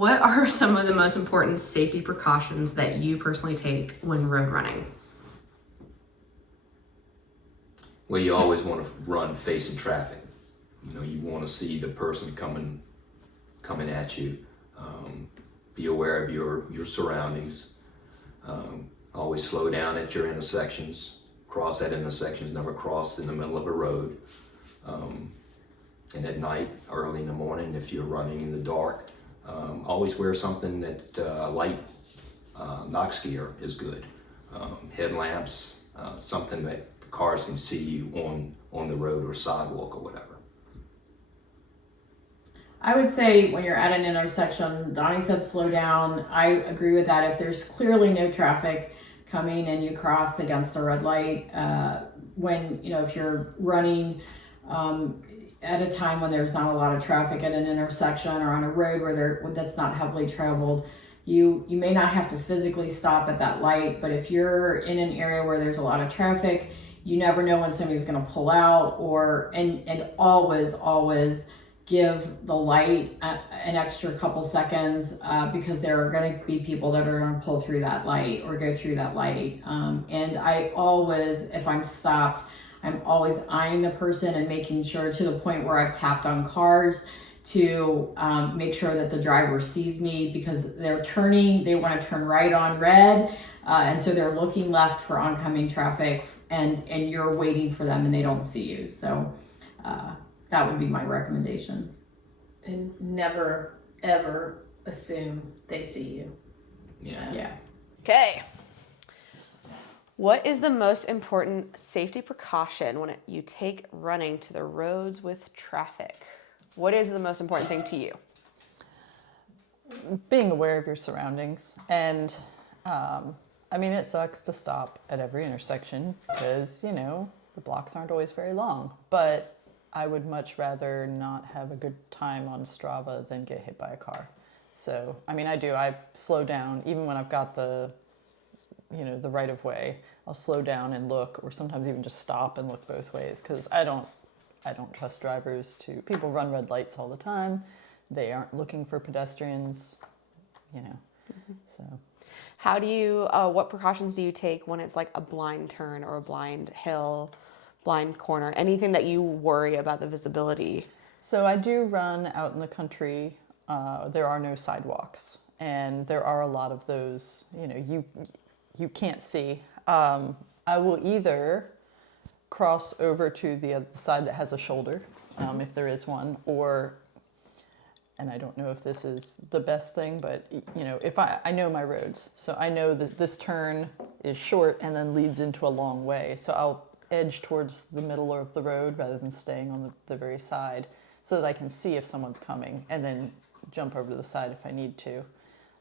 what are some of the most important safety precautions that you personally take when road running? Well, you always want to run facing traffic. You know, you want to see the person coming at you. Be aware of your surroundings. Always slow down at your intersections. Cross at intersections, never cross in the middle of a road. And at night, early in the morning, if you're running in the dark, always wear something that light Knox gear is good. Headlamps, something that the cars can see you on the road or sidewalk or whatever. I would say when you're at an intersection, Donnie said slow down. I agree with that. If there's clearly no traffic coming and you cross against a red light, if you're running at a time when there's not a lot of traffic at an intersection or on a road that's not heavily traveled, you may not have to physically stop at that light, but if you're in an area where there's a lot of traffic, you never know when somebody's going to pull out, and always give the light an extra couple seconds because there are going to be people that are going to pull through that light or go through that light. And I always, if I'm stopped, I'm always eyeing the person and making sure, to the point where I've tapped on cars to make sure that the driver sees me, because they want to turn right on red. And so they're looking left for oncoming traffic, and you're waiting for them and they don't see you. So that would be my recommendation. And never, ever assume they see you. Yeah. Okay. What is the most important safety precaution when you take running to the roads with traffic? What is the most important thing to you? Being aware of your surroundings. And it sucks to stop at every intersection because, the blocks aren't always very long. But I would much rather not have a good time on Strava than get hit by a car. So, I slow down even when I've got the right of way. I'll slow down and look, or sometimes even just stop and look both ways, because I don't trust drivers people run red lights all the time. They aren't looking for pedestrians, so. How do you, what precautions do you take when it's like a blind turn or a blind hill, blind corner, anything that you worry about the visibility? So I do run out in the country. There are no sidewalks, and there are a lot of those, you can't see. I will either cross over to the other side that has a shoulder, if there is one, and I don't know if this is the best thing, but if I know my roads, so I know that this turn is short and then leads into a long way, so I'll edge towards the middle of the road rather than staying on the very side, so that I can see if someone's coming and then jump over to the side if I need to.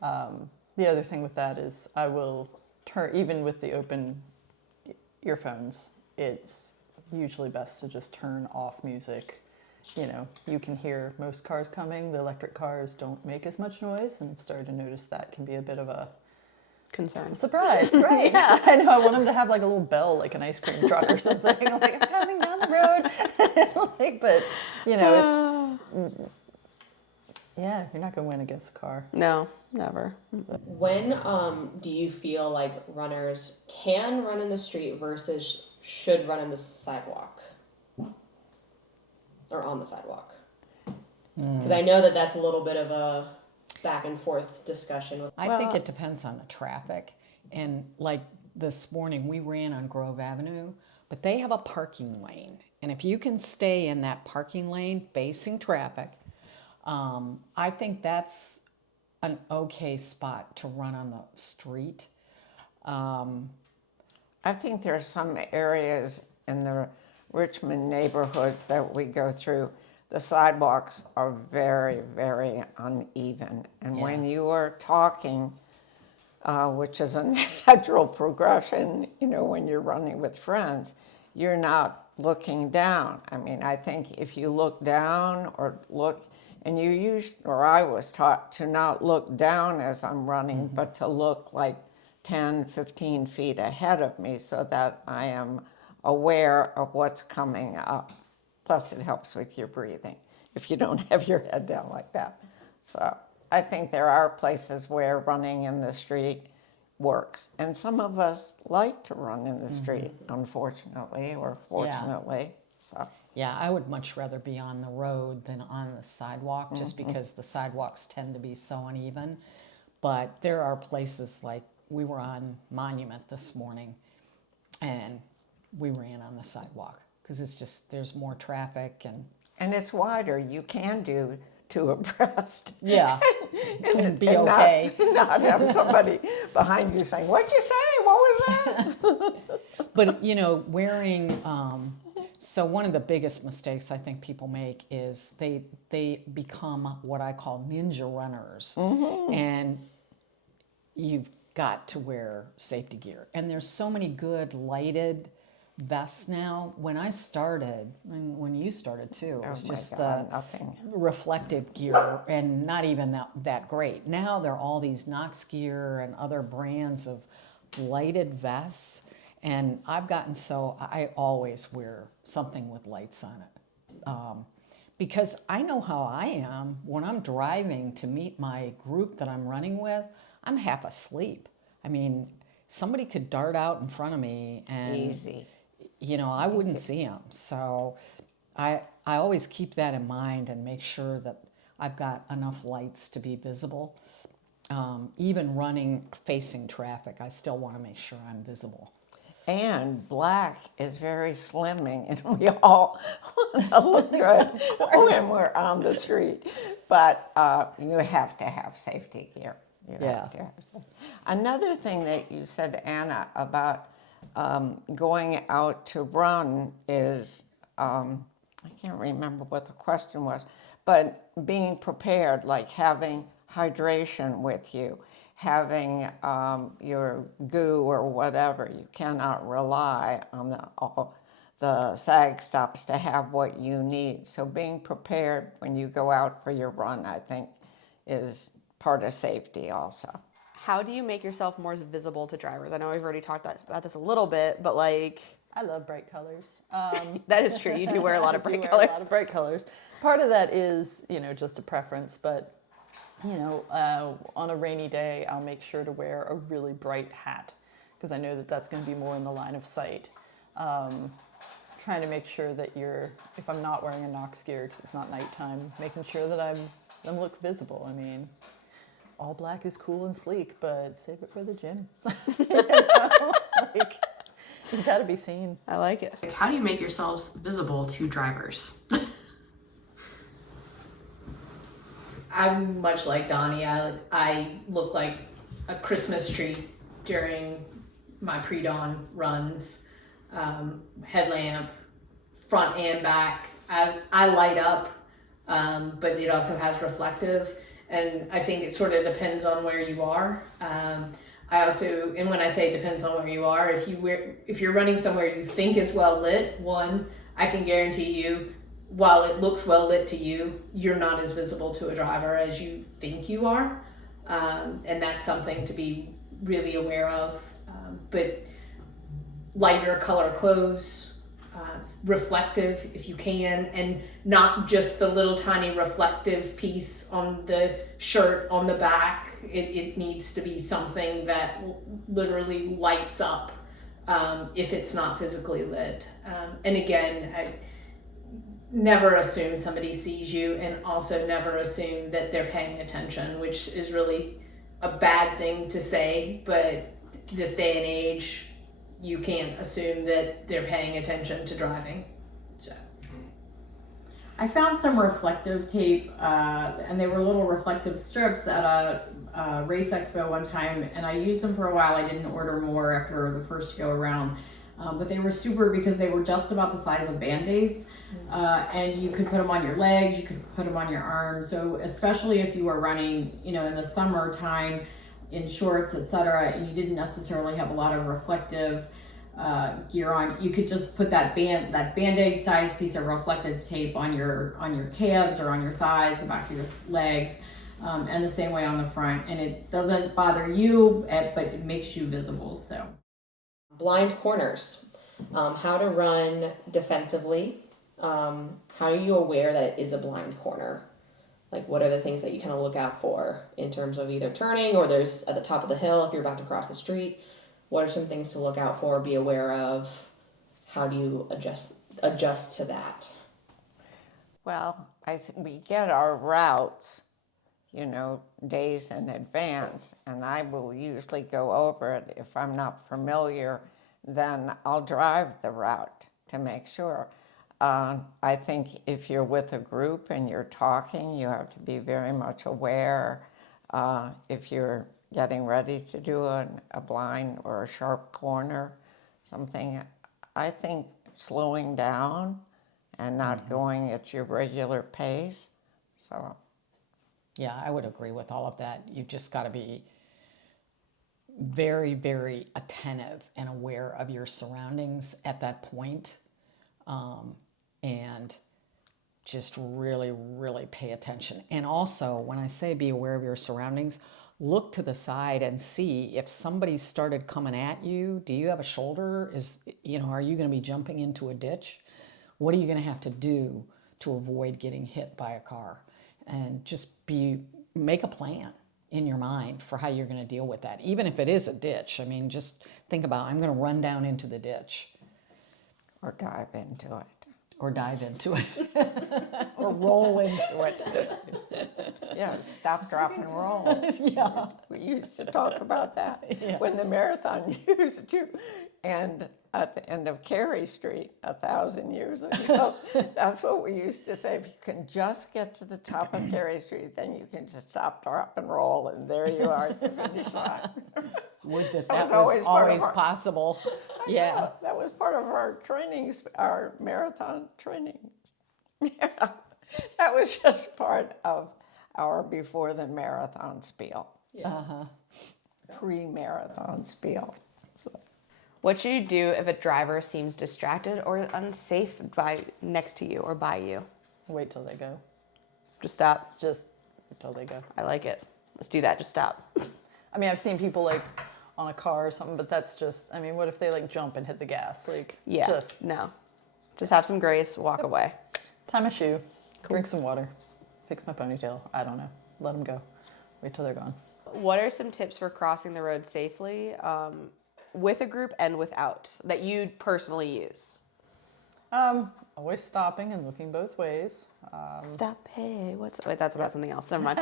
The other thing with that is I will turn, even with the open earphones, it's usually best to just turn off music. You can hear most cars coming. The electric cars don't make as much noise, and I've started to notice that can be a bit of a concern. Surprise, right? Yeah, I know. I want them to have like a little bell, like an ice cream truck or something. I'm like, I'm coming down the road. But it's you're not going to win against a car. No, never. When do you feel like runners can run in the street versus should run in the sidewalk or on the sidewalk? Because I know that that's a little bit of a back and forth discussion. I think it depends on the traffic. And like this morning, we ran on Grove Avenue, but they have a parking lane. And if you can stay in that parking lane facing traffic, I think that's an okay spot to run on the street. I think there are some areas in the Richmond neighborhoods that we go through, the sidewalks are very, very uneven. And when you are talking, which is a natural progression, when you're running with friends, you're not looking down. I think if you look down or look, and I was taught to not look down as I'm running, but to look like 10, 15 feet ahead of me so that I am aware of what's coming up. Plus it helps with your breathing if you don't have your head down like that. So I think there are places where running in the street works. And some of us like to run in the street, unfortunately or fortunately. So Yeah, I would much rather be on the road than on the sidewalk, just because the sidewalks tend to be so uneven. But there are places like we were on Monument this morning, and we ran on the sidewalk because it's just there's more traffic and it's wider. You can do two abreast. yeah, and be and okay. Not have somebody behind you saying, "What'd you say? What was that?" But you know, wearing so one of the biggest mistakes I think people make is they become what I call ninja runners, and you've got to wear safety gear. And there's so many good lighted vests now. When I started, and when you started too, it was Oh my just God, the nothing. reflective gear and not even that great. Now there are all these Knox Gear and other brands of lighted vests. And I've gotten so, I always wear something with lights on it. Because I know how I am when I'm driving to meet my group that I'm running with, I'm half asleep. I mean, somebody could dart out in front of me and, Easy. you know, I wouldn't see them. So I always keep that in mind and make sure that I've got enough lights to be visible. Even running facing traffic, I still want to make sure I'm visible. And black is very slimming, and we all want to look good when we're on the street. But you have to have safety gear. You have to have safety. Another thing that you said, Anna, about going out to run is, I can't remember what the question was, but being prepared, like having hydration with you, having your goo or whatever. You cannot rely on all the SAG stops to have what you need. So being prepared when you go out for your run, I think, is part of safety also. How do you make yourself more visible to drivers? I know we've already talked about this a little bit, but like, I love bright colors. that is true. You do wear a lot of I do bright wear colors. A lot of bright colors. Part of that is, you know, just a preference, but you know, on a rainy day, I'll make sure to wear a really bright hat because I know that that's going to be more in the line of sight. Trying to make sure that if I'm not wearing a Knox gear because it's not nighttime, making sure that I'm look visible. I mean, all black is cool and sleek, but save it for the gym. You know? Like, you got to be seen. I like it. How do you make yourselves visible to drivers? I'm much like Donnie. I look like a Christmas tree during my pre-dawn runs. Headlamp, front and back. I light up, but it also has reflective, and I think it sort of depends on where you are. I also, and when I say it depends on where you are, if you're running somewhere you think is well lit, I can guarantee you, while it looks well lit to you, you're not as visible to a driver as you think you are. And that's something to be really aware of. But lighter color clothes, reflective if you can, and not just the little tiny reflective piece on the shirt on the back. It needs to be something that literally lights up if it's not physically lit. And again, I never assume somebody sees you, and also never assume that they're paying attention, which is really a bad thing to say, but this day and age, you can't assume that they're paying attention to driving. So I found some reflective tape, and they were little reflective strips at a race expo one time, and I used them for a while. I didn't order more after the first go around, but they were super because they were just about the size of Band-Aids, and you could put them on your legs, you could put them on your arms. So especially if you were running, you know, in the summertime in shorts, etc., and you didn't necessarily have a lot of reflective gear on, you could just put that Band-Aid size piece of reflective tape on your calves or on your thighs, the back of your legs, and the same way on the front, and it doesn't bother you, but it makes you visible. So Blind corners, how to run defensively. How are you aware that it is a blind corner? Like, what are the things that you kind of look out for in terms of either turning, or there's at the top of the hill if you're about to cross the street? What are some things to look out for, be aware of? How do you adjust to that? Well, we get our routes, days in advance, and I will usually go over it. If I'm not familiar, then I'll drive the route to make sure. I think if you're with a group and you're talking, you have to be very much aware. If you're getting ready to do a blind or a sharp corner, something, I think slowing down and not going at your regular pace. So, Yeah, I would agree with all of that. You've just got to be very, very attentive and aware of your surroundings at that point. And just really, really pay attention. And also, when I say be aware of your surroundings, look to the side and see if somebody started coming at you. Do you have a shoulder? Are you going to be jumping into a ditch? What are you going to have to do to avoid getting hit by a car? And just make a plan in your mind for how you're going to deal with that. Even if it is a ditch, just think about, I'm going to run down into the ditch. or dive into it. Or dive into it. Or roll into it. Yeah, stop, drop, and roll. Yeah. We used to talk about that when the marathon used to. And at the end of Carrie Street 1,000 years ago, that's what we used to say. If you can just get to the top of Carrie Street, then you can just stop, drop, and roll, and there you are at the finish line. Would that was was always part of always our- possible. Yeah. That was part of our trainings, our marathon trainings. Yeah, that was just part of our before the marathon spiel. Pre-marathon spiel. So. What should you do if a driver seems distracted or unsafe next to you or by you? Wait till they go. Just stop. Just until they go. I like it. Let's do that. Just stop. I've seen people on a car or something, but that's just, what if they jump and hit the gas? Yeah. No. Just have some grace. Walk away. Tie my shoe, drink some water, fix my ponytail. I don't know. Let them go. Wait till they're gone. What are some tips for crossing the road safely with a group and without that you personally use? Always stopping and looking both ways. Stop. Hey, wait, that's about something else. Never mind.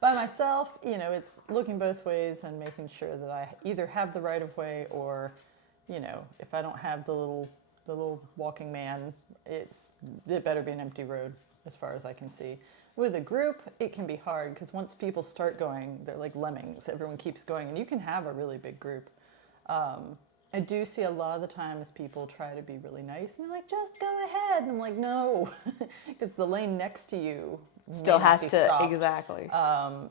By myself, it's looking both ways and making sure that I either have the right of way or, if I don't have the little walking man, it better be an empty road as far as I can see. With a group, it can be hard because once people start going, they're like lemmings. Everyone keeps going, and you can have a really big group. I do see a lot of the times people try to be really nice and they're like, just go ahead. And I'm like, no, because the lane next to you Still may not has be to, stopped. exactly.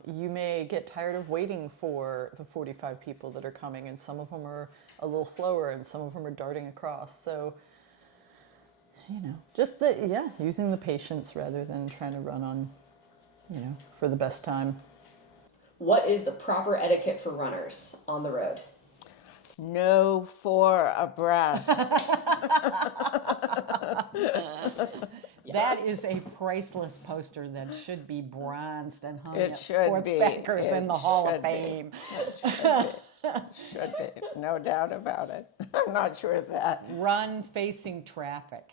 You may get tired of waiting for the 45 people that are coming, and some of them are a little slower and some of them are darting across. So, just using the patience rather than trying to run on, for the best time. What is the proper etiquette for runners on the road? No four abreast. That is a priceless poster that should be bronzed and hung It at should Sports be. Backers in It the Hall of should be. Fame. Should be, no doubt about it. I'm not sure of that. Run facing traffic.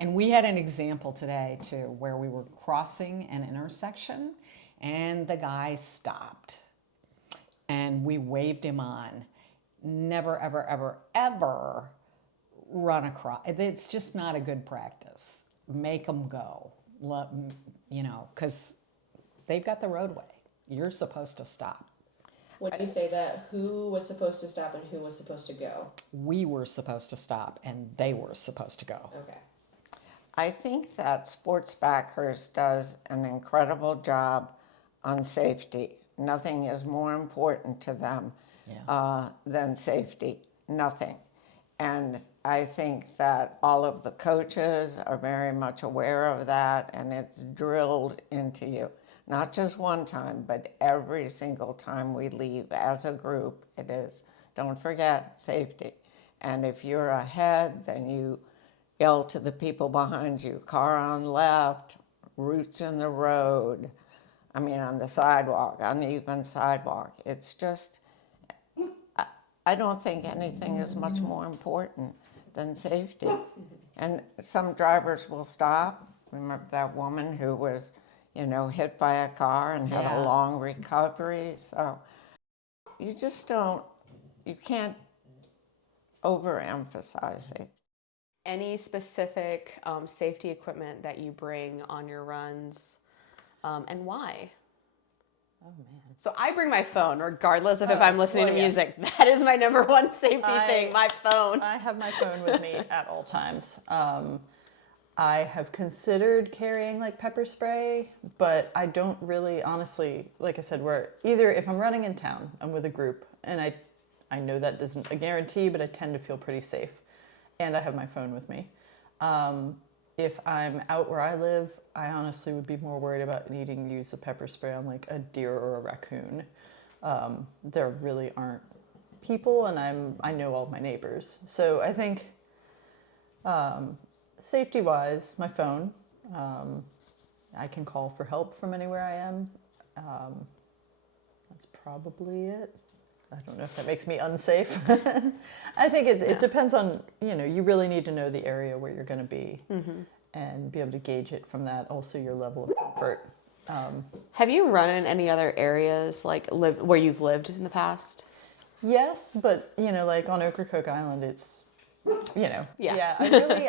And we had an example today too, where we were crossing an intersection and the guy stopped and we waved him on. Never, ever, ever, ever run across. It's just not a good practice. Make them go, because they've got the roadway. You're supposed to stop. When you say that, who was supposed to stop and who was supposed to go? We were supposed to stop and they were supposed to go. Okay. I think that Sports Backers does an incredible job on safety. Nothing is more important to them than safety. Nothing. And I think that all of the coaches are very much aware of that, and it's drilled into you. Not just one time, but every single time we leave as a group, it is, don't forget safety. And if you're ahead, then you yell to the people behind you, car on left, roots in the road. I mean, on the sidewalk, uneven sidewalk. It's just, I don't think anything is much more important than safety. And some drivers will stop. Remember that woman who was, hit by a car and had a long recovery? So you just you can't overemphasize it. Any specific safety equipment that you bring on your runs, and why? Oh man. So I bring my phone, regardless of if I'm listening well, to yes. music. That is my number one safety thing, my phone. I have my phone with me at all times. I have considered carrying like pepper spray, but I don't really, honestly, like I said, either if I'm running in town, I'm with a group, and I know that isn't a guarantee, but I tend to feel pretty safe. And I have my phone with me. If I'm out where I live, I honestly would be more worried about needing to use a pepper spray on like a deer or a raccoon. There really aren't people, and I know all my neighbors. So I think safety-wise, my phone. I can call for help from anywhere I am. That's probably it. I don't know if that makes me unsafe. I think it depends on, you really need to know the area where you're going to be and be able to gauge it from that. Also, your level of comfort. Have you run in any other areas, like where you've lived in the past? Yes, but, like on Ocracoke Island, it's, Yeah.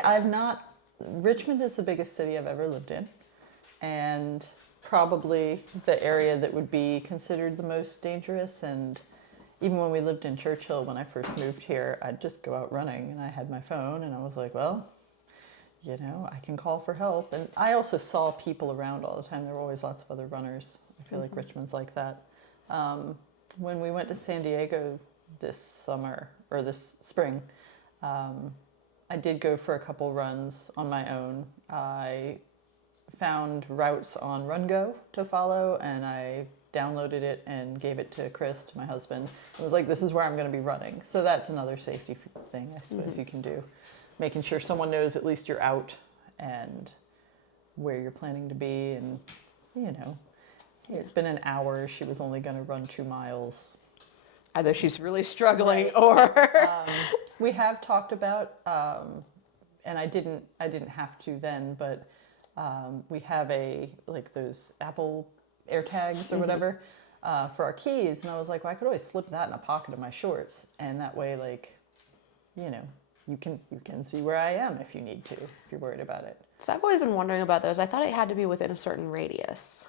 I've not, Richmond is the biggest city I've ever lived in. And probably the area that would be considered the most dangerous. And even when we lived in Churchill, when I first moved here, I'd just go out running and I had my phone and I was like, well, I can call for help. And I also saw people around all the time. There were always lots of other runners. I feel like Richmond's like that. When we went to San Diego this summer, or this spring, I did go for a couple runs on my own. I found routes on RunGo to follow, and I downloaded it and gave it to Chris, my husband. It was like, this is where I'm going to be running. So that's another safety thing I suppose you can do. Making sure someone knows at least you're out and where you're planning to be. And, it's been an hour. She was only going to run 2 miles. Either she's really struggling or... We have talked about, and I didn't have to then, but we have those Apple AirTags or whatever for our keys, and I was like, well, I could always slip that in a pocket of my shorts, and that way, you can see where I am if you need to, if you're worried about it. So I've always been wondering about those. I thought it had to be within a certain radius.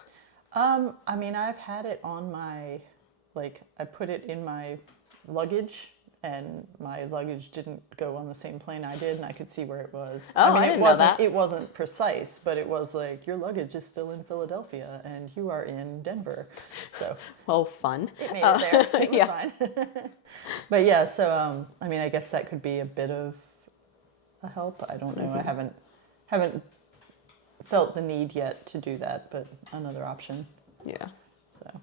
I've had it on my, I put it in my luggage, and my luggage didn't go on the same plane I did, and I could see where it was. Oh, I didn't know that. It wasn't precise, but it was like, your luggage is still in Philadelphia, and you are in Denver. So, well, fun. It made it there. It was yeah. fine. But yeah, so I guess that could be a bit of a help. I don't know. I haven't felt the need yet to do that, but another option. Yeah. So.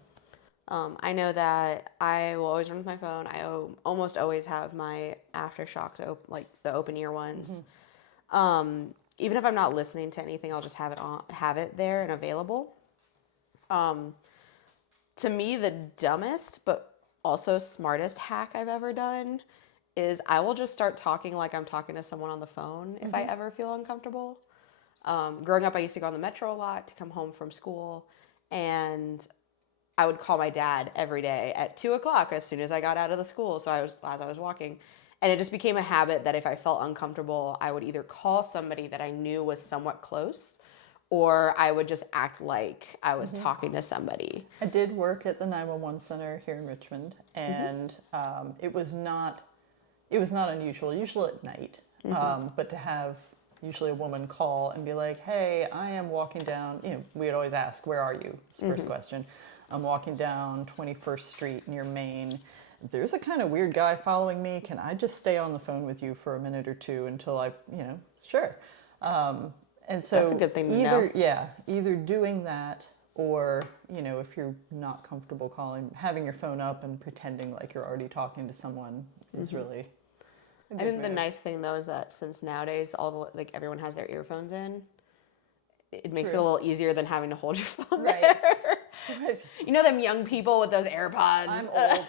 I know that I will always run with my phone. I almost always have my AfterShokz, the open ear ones. Even if I'm not listening to anything, I'll just have it there and available. To me, the dumbest but also smartest hack I've ever done is I will just start talking like I'm talking to someone on the phone if I ever feel uncomfortable. Growing up, I used to go on the metro a lot to come home from school, and I would call my dad every day at 2:00 as soon as I got out of the school. So as I was walking, and it just became a habit that if I felt uncomfortable, I would either call somebody that I knew was somewhat close, or I would just act like I was talking to somebody. I did work at the 911 center here in Richmond, and it was not unusual, usually at night, but to have usually a woman call and be like, hey, I am walking down, we'd always ask, where are you? It's the first question. I'm walking down 21st Street near Maine. There's a kind of weird guy following me. Can I just stay on the phone with you for a minute or two until I, sure. And so that's a good thing to know. know. Yeah, either doing that or, if you're not comfortable calling, having your phone up and pretending like you're already talking to someone is really I think the nice thing though is that since nowadays like everyone has their earphones in, it makes it a little easier than having to hold your phone there. Right. You know them young people with those AirPods. I'm old.